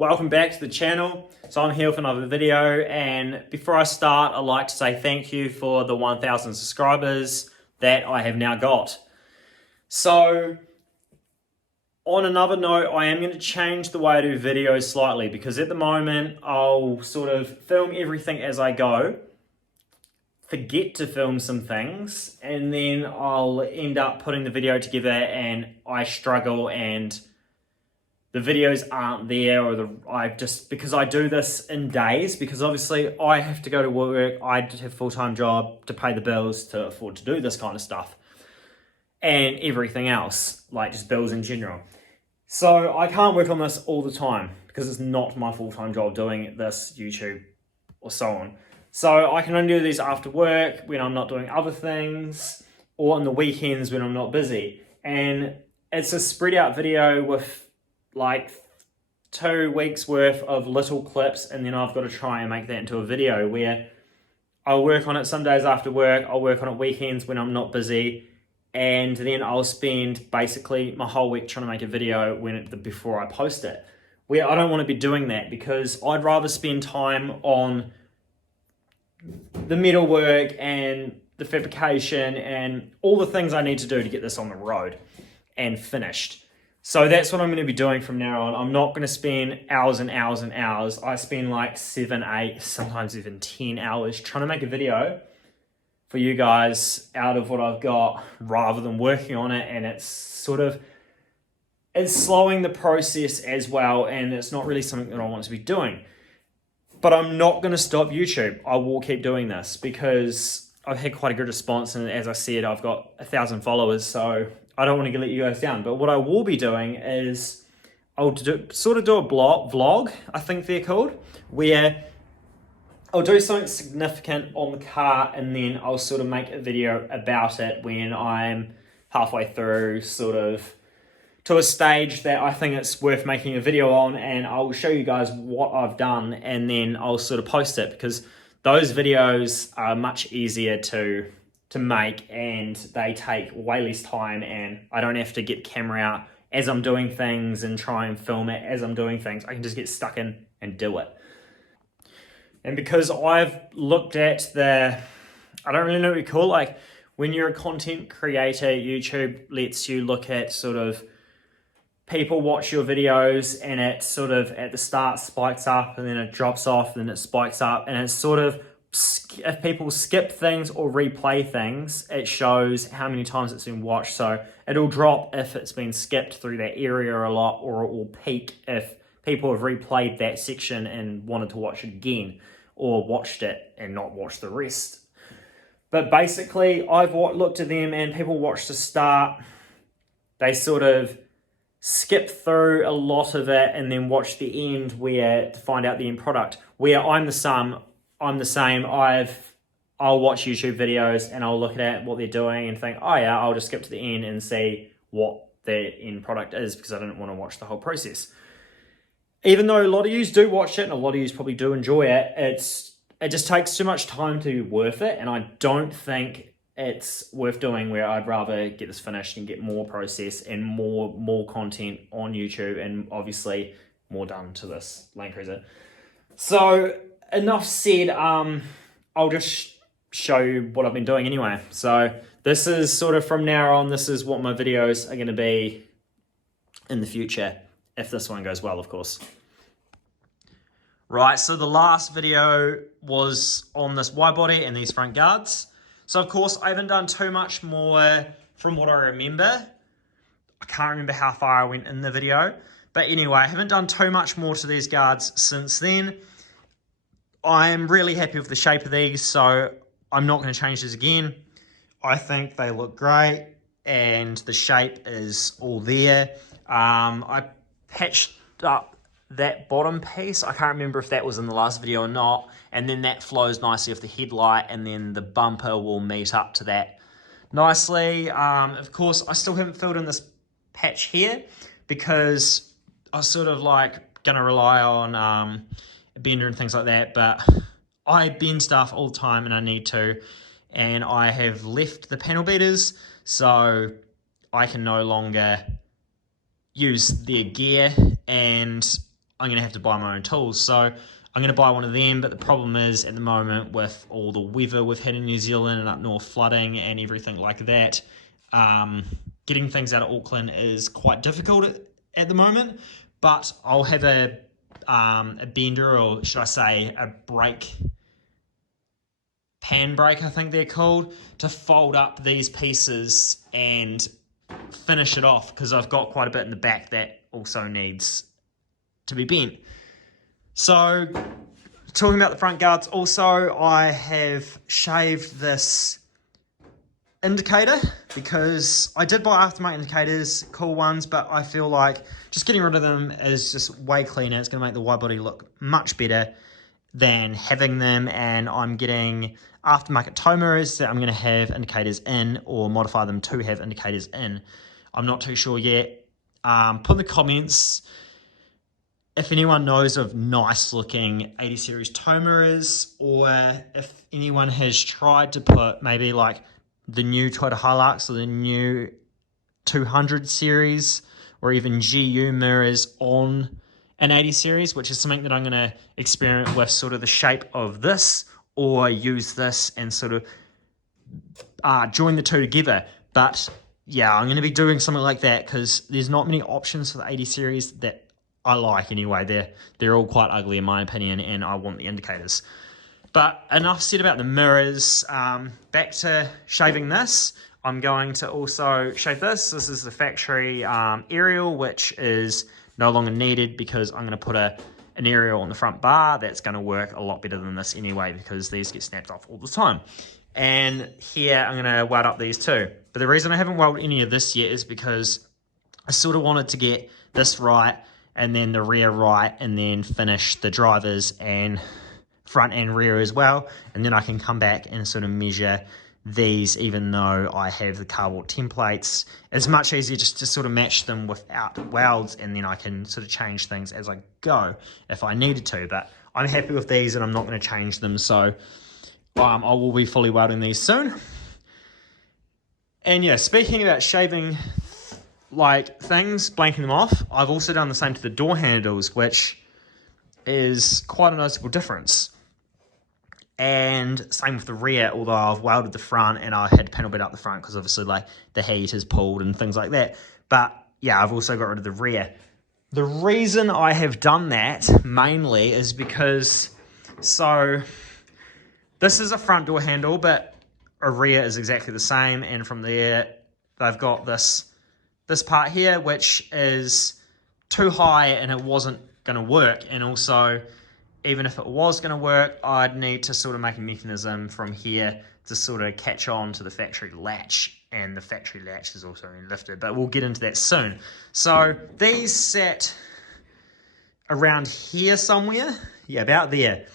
Welcome back to the channel. So I'm here for another video, and before I start, I'd like to say thank you for the 1,000 subscribers that I have now got. So on another note, I am going to change the way I do videos slightly, because at the moment I'll sort of film everything as I go, forget to film some things, and then I'll end up putting the video together and I struggle and the videos aren't there, or because I do this in days, because obviously I have to go to work, I have a full-time job to pay the bills to afford to do this kind of stuff and everything else, like just bills in general. So I can't work on this all the time because it's not my full-time job doing this, YouTube or so on. So I can only do these after work when I'm not doing other things, or on the weekends when I'm not busy. And it's a spread out video with like 2 weeks worth of little clips, and then I've got to try and make that into a video where I'll work on it some days after work, I'll work on it weekends when I'm not busy, and then I'll spend basically my whole week trying to make a video before I post it. Where I don't want to be doing that, because I'd rather spend time on the metal work and the fabrication and all the things I need to do to get this on the road and finished. So that's what I'm going to be doing from now on. I'm not going to spend hours and hours and hours. I spend like 7, 8, sometimes even 10 hours trying to make a video for you guys out of what I've got, rather than working on it. And it's slowing the process as well. And it's not really something that I want to be doing. But I'm not going to stop YouTube. I will keep doing this because I've had quite a good response. And as I said, I've got 1,000 followers. So I don't want to let you guys down. But what I will be doing is I'll do a vlog, I think they're called, where I'll do something significant on the car, and then I'll sort of make a video about it when I'm halfway through, sort of to a stage that I think it's worth making a video on, and I'll show you guys what I've done, and then I'll sort of post it, because those videos are much easier to make, and they take way less time, and I don't have to get the camera out as I'm doing things and try and film it as I'm doing things. I can just get stuck in and do it. And because I've looked at I don't really know what you call it, like when you're a content creator, YouTube lets you look at sort of people watch your videos, and it sort of at the start spikes up, and then it drops off, and then it spikes up, and it's sort of, if people skip things or replay things, it shows how many times it's been watched. So it'll drop if it's been skipped through that area a lot, or it will peak if people have replayed that section and wanted to watch it again, or watched it and not watched the rest. But basically, I've looked at them, and people watch the start, they sort of skip through a lot of it and then watch the end to find out the end product. Where I'm the same. I'll watch YouTube videos and I'll look at what they're doing and think, oh yeah, I'll just skip to the end and see what the end product is, because I don't want to watch the whole process. Even though a lot of you do watch it, and a lot of you probably do enjoy it, it just takes too much time to be worth it, and I don't think it's worth doing, where I'd rather get this finished and get more process and more content on YouTube, and obviously more done to this Land Cruiser. So enough said, I'll just show you what I've been doing anyway. So this is sort of from now on, this is what my videos are going to be in the future, if this one goes well, of course. Right, so the last video was on this wide body and these front guards. So of course, I haven't done too much more from what I remember. I can't remember how far I went in the video. But anyway, I haven't done too much more to these guards since then. I'm really happy with the shape of these, so I'm not going to change this again. I think they look great, and the shape is all there. I patched up that bottom piece. I can't remember if that was in the last video or not. And then that flows nicely off the headlight, and then the bumper will meet up to that nicely. Of course, I still haven't filled in this patch here, because I was sort of like going to rely on a bender and things like that, but I bend stuff all the time and I need to, and I have left the panel beaters, so I can no longer use their gear, and I'm going to have to buy my own tools. So I'm going to buy one of them, but the problem is at the moment with all the weather we've had in New Zealand and up north flooding and everything like that, getting things out of Auckland is quite difficult at the moment. But I'll have a bender, or should I say a pan brake, I think they're called, to fold up these pieces and finish it off, because I've got quite a bit in the back that also needs to be bent. So talking about the front guards, also I have shaved this indicator, because I did buy aftermarket indicators, cool ones, but I feel like just getting rid of them is just way cleaner. It's going to make the wide body look much better than having them, and I'm getting aftermarket toe mirrors that I'm going to have indicators in, or modify them to have indicators in. I'm not too sure yet. Put in the comments if anyone knows of nice looking 80 series toe mirrors, or if anyone has tried to put maybe like the new Toyota Hilux or the new 200 series or even GU mirrors on an 80 series, which is something that I'm going to experiment with, sort of the shape of this, or use this and sort of join the two together. But yeah, I'm going to be doing something like that, because there's not many options for the 80 series that I like anyway. They're all quite ugly in my opinion, and I want the indicators. But enough said about the mirrors. Back to shaving this. I'm going to also shave this. This is the factory aerial, which is no longer needed, because I'm going to put an aerial on the front bar that's going to work a lot better than this anyway, because these get snapped off all the time. And here I'm going to weld up these two. But the reason I haven't welded any of this yet is because I sort of wanted to get this right, and then the rear right, and then finish the drivers and front and rear as well, and then I can come back and sort of measure these. Even though I have the cardboard templates, it's much easier just to sort of match them without welds, and then I can sort of change things as I go if I needed to. But I'm happy with these, and I'm not going to change them, so I will be fully welding these soon. And yeah, speaking about shaving like things, blanking them off, I've also done the same to the door handles, which is quite a noticeable difference. And same with the rear, although I've welded the front and I had to panel bit up the front because obviously like the heat is pulled and things like that. But yeah, I've also got rid of the rear. The reason I have done that mainly is because, so this is a front door handle, but a rear is exactly the same. And from there, they've got this part here, which is too high and it wasn't going to work. And also, even if it was going to work, I'd need to sort of make a mechanism from here to sort of catch on to the factory latch, and the factory latch is also lifted, but we'll get into that soon. So these sat around here somewhere, yeah, about there,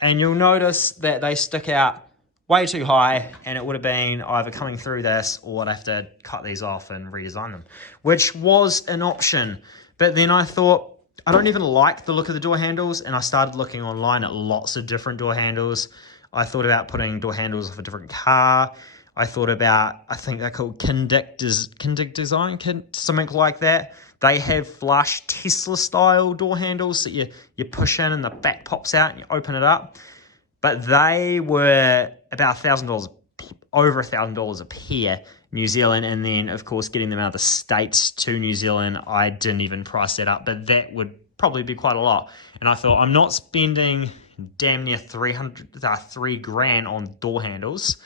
and you'll notice that they stick out way too high, and it would have been either coming through this, or I'd have to cut these off and redesign them, which was an option. But then I thought, I don't even like the look of the door handles, and I started looking online at lots of different door handles. I thought about putting door handles of a different car. I thought about, I think they're called Kindic Design, something like that. They have flush Tesla style door handles that you push in and the back pops out and you open it up. But they were about $1,000, over $1,000 a pair, New Zealand, and then of course getting them out of the States to New Zealand, I didn't even price that up, but that would probably be quite a lot. And I thought, I'm not spending damn near $3,000 on door handles.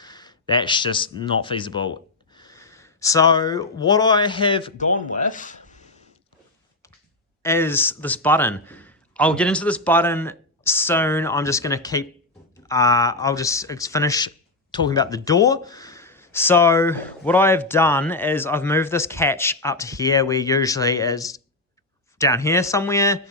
That's just not feasible. So what I have gone with is this button. I'll get into this button soon. I'm just going to keep, I'll just finish talking about the door. So what I have done is I've moved this catch up to here, where usually is down here somewhere.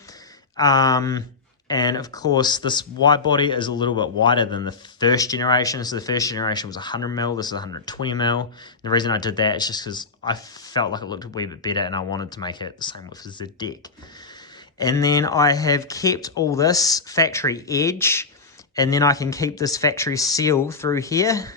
And of course this wide body is a little bit wider than the first generation. So the first generation was 100mm, this is 120mm. The reason I did that is just because I felt like it looked a wee bit better, and I wanted to make it the same width as the deck. And then I have kept all this factory edge, and then I can keep this factory seal through here.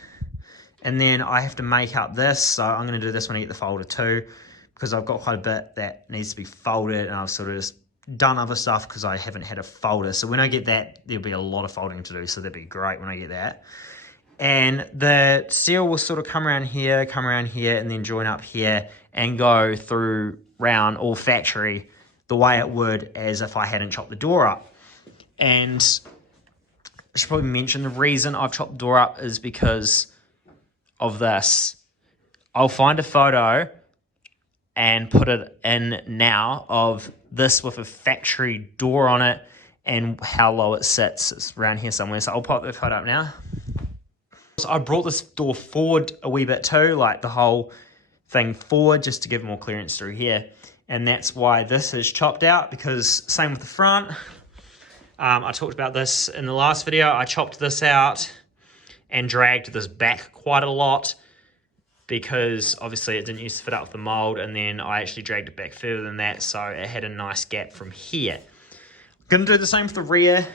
And then I have to make up this, so I'm going to do this when I get the folder too, because I've got quite a bit that needs to be folded, and I've sort of just done other stuff because I haven't had a folder. So when I get that, there'll be a lot of folding to do. So that'd be great when I get that. And the seal will sort of come around here, and then join up here and go through round all factory the way it would as if I hadn't chopped the door up. And I should probably mention the reason I've chopped the door up is because of this. I'll find a photo and put it in now of this with a factory door on it and how low it sits. It's around here somewhere. So I'll pop the photo up now. So I brought this door forward a wee bit too, like the whole thing forward, just to give more clearance through here. And that's why this is chopped out, because same with the front. I talked about this in the last video. I chopped this out and dragged this back quite a lot because obviously it didn't used to fit up with the mold, and then I actually dragged it back further than that, so it had a nice gap from here. I'm gonna do the same for the rear,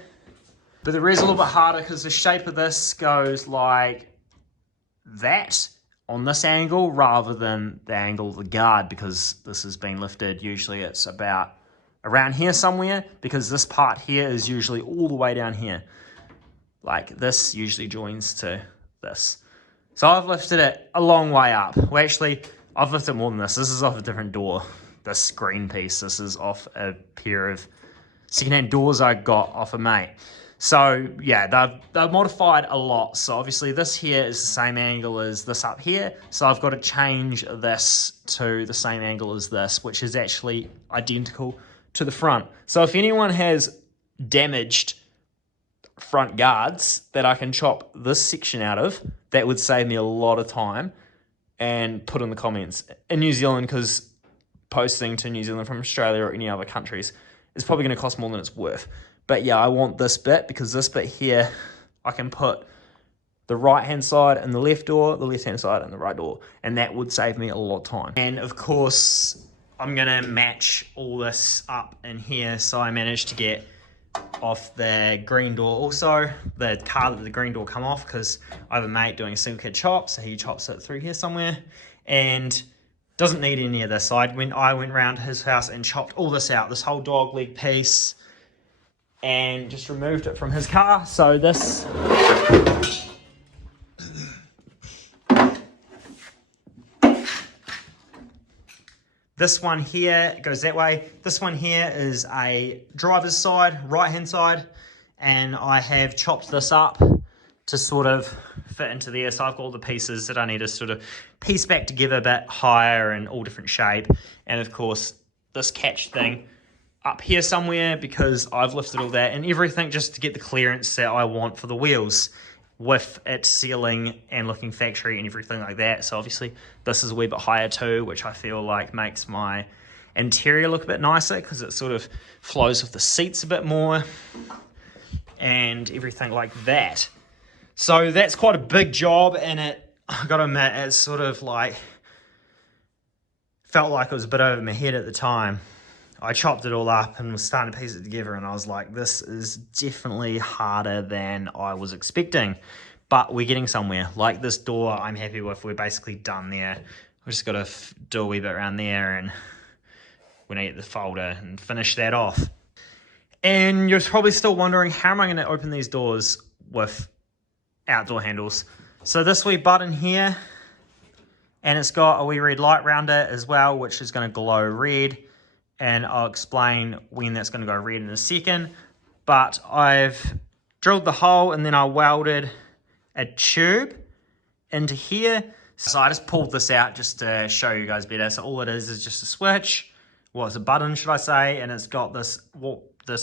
but the rear's a little bit harder because the shape of this goes like that on this angle rather than the angle of the guard, because this has been lifted. Usually it's about around here somewhere, because this part here is usually all the way down here. Like this usually joins to this. So I've lifted it a long way up. Well, actually, I've lifted more than this. This is off a different door. This green piece, this is off a pair of secondhand doors I got off a mate. So yeah, they've modified a lot. So obviously this here is the same angle as this up here. So I've got to change this to the same angle as this, which is actually identical to the front. So if anyone has damaged front guards that I can chop this section out of, that would save me a lot of time, and put in the comments. In New Zealand, because posting to New Zealand from Australia or any other countries is probably going to cost more than it's worth. But yeah, I want this bit, because this bit here, I can put the right-hand side and the left door, the left-hand side and the right door, and that would save me a lot of time. And of course, I'm going to match all this up in here, so I managed to get off the green door also, the car that the green door come off, because I have a mate doing a single kid chop, so he chops it through here somewhere, and doesn't need any of this. So I went around to his house and chopped all this out, this whole dog leg piece, and just removed it from his car. So this one here goes that way. This one here is a driver's side, right-hand side, and I have chopped this up to sort of fit into there. So I've got all the pieces that I need to sort of piece back together a bit higher and all different shape. And of course, this catch thing up here somewhere, because I've lifted all that and everything just to get the clearance that I want for the wheels, with it sealing and looking factory and everything like that. So obviously this is a wee bit higher too, which I feel like makes my interior look a bit nicer, because it sort of flows with the seats a bit more and everything like that. So that's quite a big job, and I gotta admit, it's sort of like felt like it was a bit over my head at the time. I chopped it all up and was starting to piece it together, and I was like, this is definitely harder than I was expecting, but we're getting somewhere. Like this door, I'm happy with. We're basically done there. We just got to do a wee bit around there, and when I get the folder and finish that off. And you're probably still wondering, how am I going to open these doors with outdoor handles? So this wee button here, and it's got a wee red light around it as well, which is going to glow red. And I'll explain when that's going to go red in a second. But I've drilled the hole, and then I welded a tube into here. So I just pulled this out just to show you guys better. So all it is just a switch. Well, it's a button, should I say. And it's got this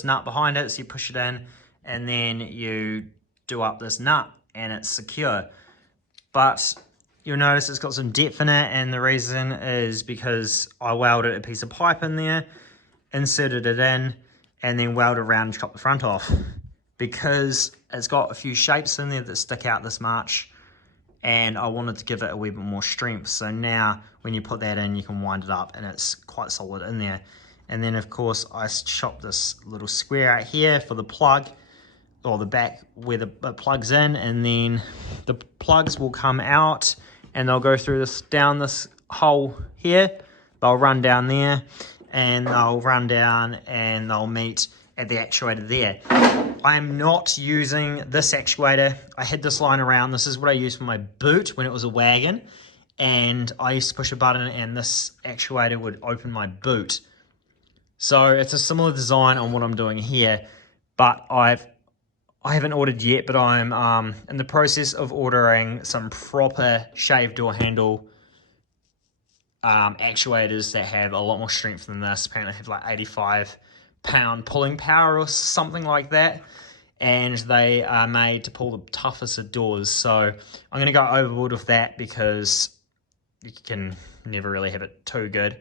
nut behind it. So you push it in, and then you do up this nut, and it's secure. But you'll notice it's got some depth in it, and the reason is because I welded a piece of pipe in there, inserted it in, and then welded around and chopped the front off, because it's got a few shapes in there that stick out this much, and I wanted to give it a wee bit more strength. So now when you put that in, you can wind it up, and it's quite solid in there. And then of course I chopped this little square out here for the plug, or the back where it plugs in, and then the plugs will come out and they'll go through this, down this hole here. They'll run down there, and they'll run down and they'll meet at the actuator there. I'm not using this actuator. I had this lying around. This is what I used for my boot when it was a wagon, and I used to push a button and this actuator would open my boot. So it's a similar design on what I'm doing here, but I haven't ordered yet, but I'm in the process of ordering some proper shave door handle actuators that have a lot more strength than this. Apparently have like 85-pound pulling power or something like that, and they are made to pull the toughest of doors. So I'm going to go overboard with that because you can never really have it too good,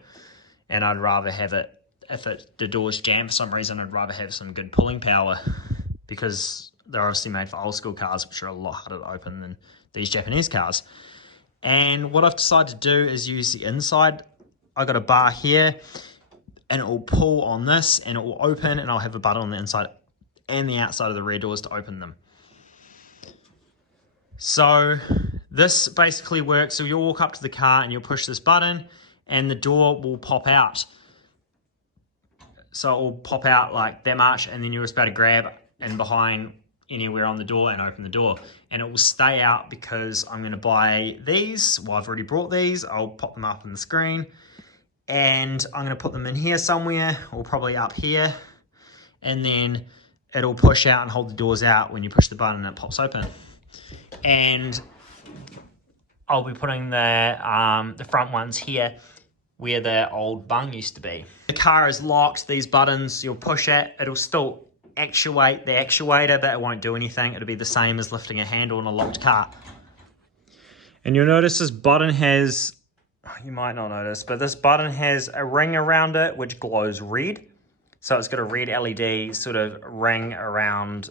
and I'd rather have it, if the door's jammed for some reason, I'd rather have some good pulling power, because they're obviously made for old school cars, which are a lot harder to open than these Japanese cars. And what I've decided to do is use the inside. I got a bar here, and it will pull on this, and it will open, and I'll have a button on the inside and the outside of the rear doors to open them. So this basically works. So you'll walk up to the car and you'll push this button, and the door will pop out. So it will pop out like that much, and then you're just about to grab and behind anywhere on the door and open the door, and it will stay out because I'm going to buy these. Well, I've already brought these. I'll pop them up on the screen, and I'm going to put them in here somewhere, or probably up here, and then it'll push out and hold the doors out when you push the button and it pops open. And I'll be putting the front ones here where the old bung used to be. The car is locked. These buttons, you'll push it, it'll still actuate the actuator, but it won't do anything. It'll be the same as lifting a handle in a locked car. And you'll notice this button has, you might not notice, but this button has a ring around it which glows red. So it's got a red LED sort of ring around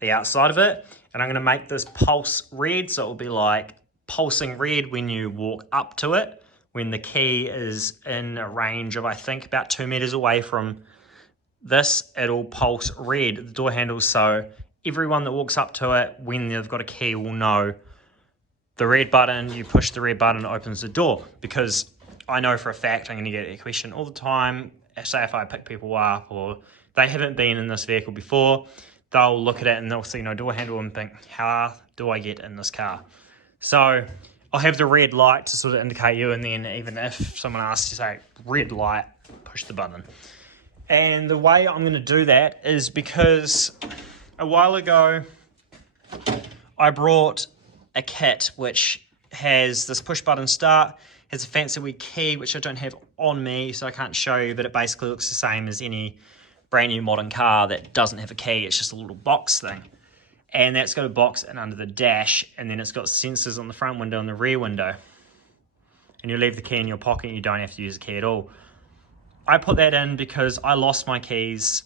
the outside of it. And I'm going to make this pulse red, so it will be like pulsing red when you walk up to it, when the key is in a range of, I think, about 2 meters away from this, it'll pulse red, the door handles, so everyone that walks up to it when they've got a key will know the red button. You push the red button, it opens the door, because I know for a fact I'm going to get a question all the time. Say if I pick people up or they haven't been in this vehicle before, they'll look at it and they'll see no door handle and think, how do I get in this car? So I'll have the red light to sort of indicate you, and then even if someone asks you, say red light, push the button. And the way I'm going to do that is because a while ago I brought a kit which has this push button start, has a fancy wee key which I don't have on me, so I can't show you, but it basically looks the same as any brand new modern car that doesn't have a key. It's just a little box thing, and that's got a box and under the dash, and then it's got sensors on the front window and the rear window, and you leave the key in your pocket and you don't have to use a key at all. I put that in because I lost my keys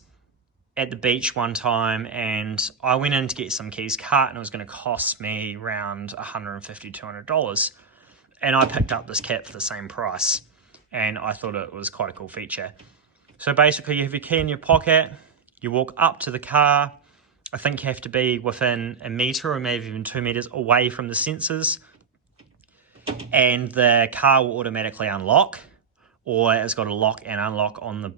at the beach one time, and I went in to get some keys cut, and it was going to cost me around $150, $200, and I picked up this kit for the same price, and I thought it was quite a cool feature. So basically, you have your key in your pocket, you walk up to the car. I think you have to be within a meter or maybe even 2 meters away from the sensors, and the car will automatically unlock, or it's got a lock and unlock on the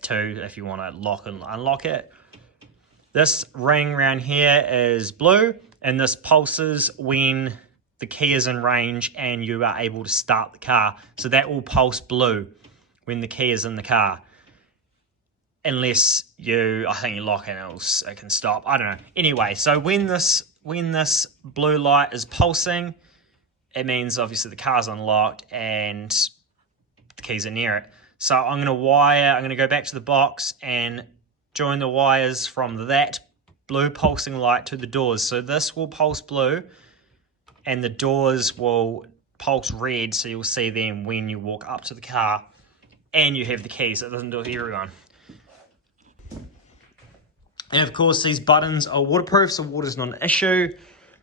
too if you want to lock and unlock it. This ring around here is blue, and this pulses when the key is in range and you are able to start the car. So that will pulse blue when the key is in the car, unless I think you lock it, it can stop. I don't know. Anyway, so when this blue light is pulsing, it means obviously the car's unlocked and the keys are near it. So I'm going to go back to the box and join the wires from that blue pulsing light to the doors. So this will pulse blue and the doors will pulse red, so you'll see them when you walk up to the car and you have the keys. It doesn't do it to everyone. And of course, these buttons are waterproof, so water's not an issue,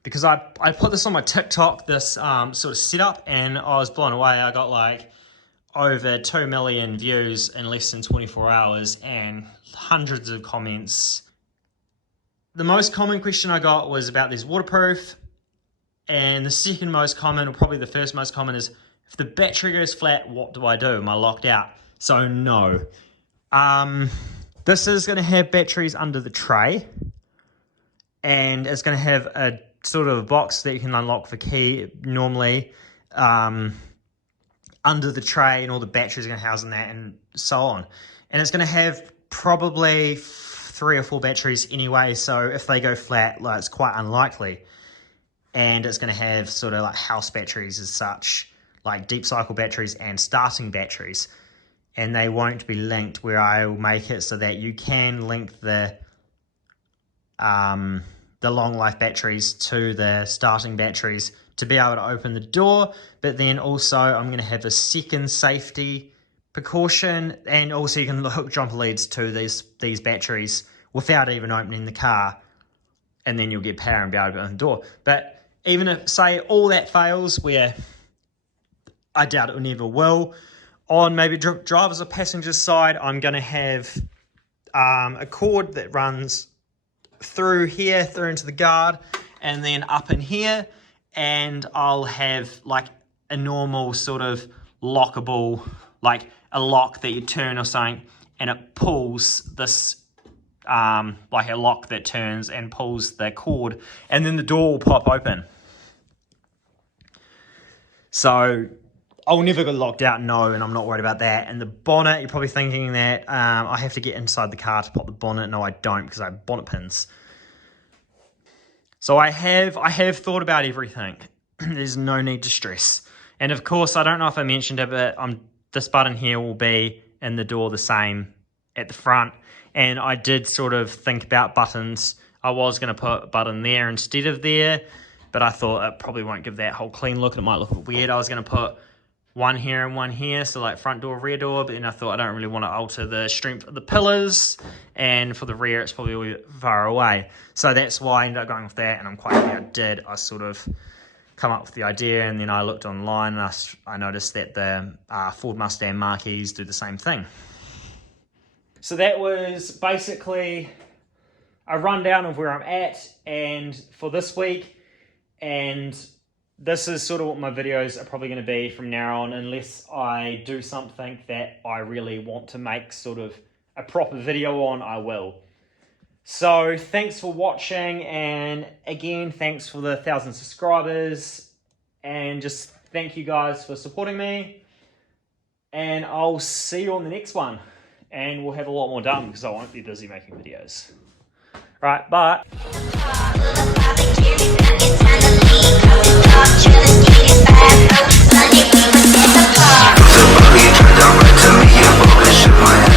because I put this on my TikTok, this sort of setup, and I was blown away. I got like over 2 million views in less than 24 hours and hundreds of comments. The most common question I got was about these waterproof, and the second most common, or probably the first most common, is if the battery goes flat, what do I do? Am I locked out? So no. This is going to have batteries under the tray, and it's going to have a sort of box that you can unlock the key normally under the tray, and all the batteries are going to house in that and so on. And it's going to have probably 3 or 4 batteries anyway, so if they go flat, like, it's quite unlikely. And it's going to have sort of like house batteries as such, like deep cycle batteries and starting batteries. And they won't be linked, where I will make it so that you can link the long life batteries to the starting batteries to be able to open the door. But then also I'm going to have a second safety precaution, and also you can hook jumper leads to these batteries without even opening the car, and then you'll get power and be able to open the door. But even if, say, all that fails, where I doubt it never will, on maybe driver's or passenger's side, I'm going to have a cord that runs through here, through into the guard, and then up in here, and I'll have like a normal sort of lockable, like a lock that you turn or something, and it pulls this, like a lock that turns and pulls the cord, and then the door will pop open. So I'll never get locked out, no, and I'm not worried about that. And the bonnet, you're probably thinking that I have to get inside the car to pop the bonnet. No, I don't, because I have bonnet pins. So I have thought about everything. There's no need to stress. And of course, I don't know if I mentioned it, but this button here will be in the door the same at the front. And I did sort of think about buttons. I was going to put a button there instead of there, but I thought it probably won't give that whole clean look. It might look a bit weird. I was going to put one here and one here, so like front door, rear door, but then I thought I don't really want to alter the strength of the pillars, and for the rear it's probably a bit far away. So that's why I ended up going with that, and I'm quite happy I did. I sort of come up with the idea, and then I looked online and I noticed that the Ford Mustang Mach-E's do the same thing. So that was basically a rundown of where I'm at and for this week, and this is sort of what my videos are probably going to be from now on, unless I do something that I really want to make sort of a proper video on, I will. So thanks for watching, and again, thanks for the 1,000 subscribers, and just thank you guys for supporting me, and I'll see you on the next one, and we'll have a lot more done because I won't be busy making videos. Right, bye. To